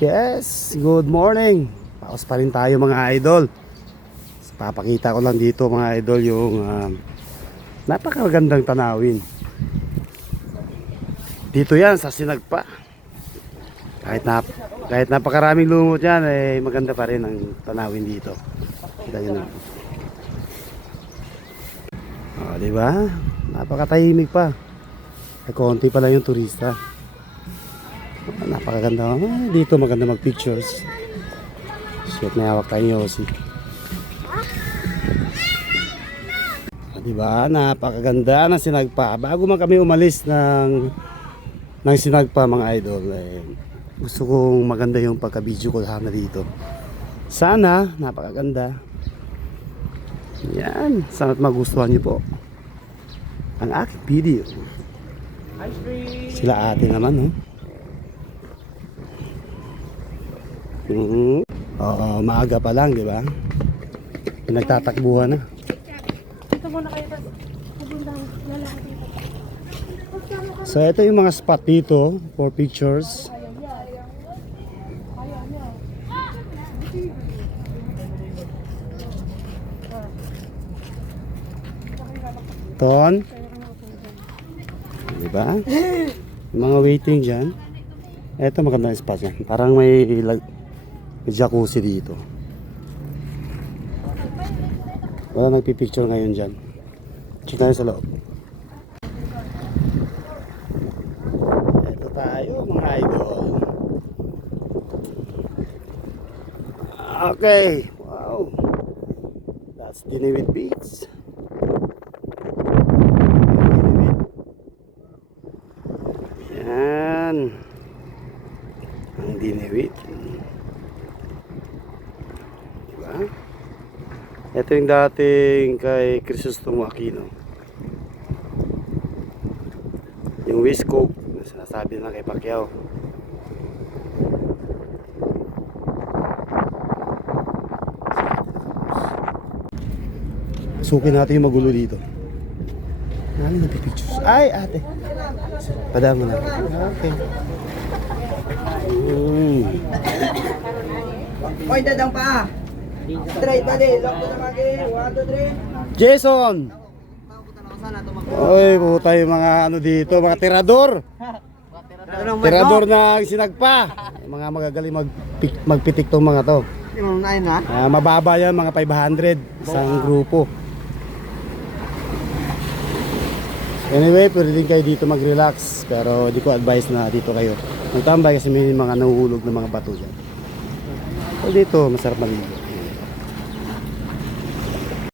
Yes, good morning. Paus pa rin tayo mga idol. Papakita ko lang dito mga idol yung napakagandang tanawin. Dito yan sa Sinagpa. Kahit napakaraming lumot yan, eh, maganda pa rin ang tanawin dito. Kita nyo na. O, diba? Napakatahimik pa. Ay, konti pa lang yung turista. Napakaganda. Dito maganda mag pictures. Shit, may hawak tayo Yossi. Diba? Napakaganda ng Sinagpa. Bago man kami umalis ng Sinagpa mga idol, eh, gusto kong maganda yung pagka-video ko sana dito. Sana napakaganda. Yan, sana't magustuhan niyo po ang aking video. Sila ate naman, oh. Oo, maaga pa lang, di ba? Pinagtatakbuhan na. Ito muna kayo, pupunta lalaki dito. So ito yung mga spot dito for pictures. Ton. Di ba? Yung mga waiting dyan. Ito magandang spot yan. Parang may jacuzzi dito. Wala nagpipicture ngayon dyan. Check tayo sa loob. Ito tayo mga idol. Okay. Wow. That's Dinewit Beach. Yan. Ang Dinewit. Diba? Ito yung dating kay Crisostomo Aquino. Yung West Coast na sinasabi na kay Pacquiao. Sukin natin yung magulo dito. Ano na pictures? Ay, ate. Padama na. Okay. Oy, dadang pa. Try pa din. Lock na magi. 1, 2, 3. Jason! Oy, puta yung mga ano dito, mga tirador. Tirador na Sinagpa. Mga magagaling magpitik tong mga to. Mababa yan, mga 500 isang grupo. Anyway, pwede din kayo dito mag-relax. Pero di ko advise na dito kayo magtambay kasi may mga nahuhulog na mga bato dyan. So dito, masarap maligo.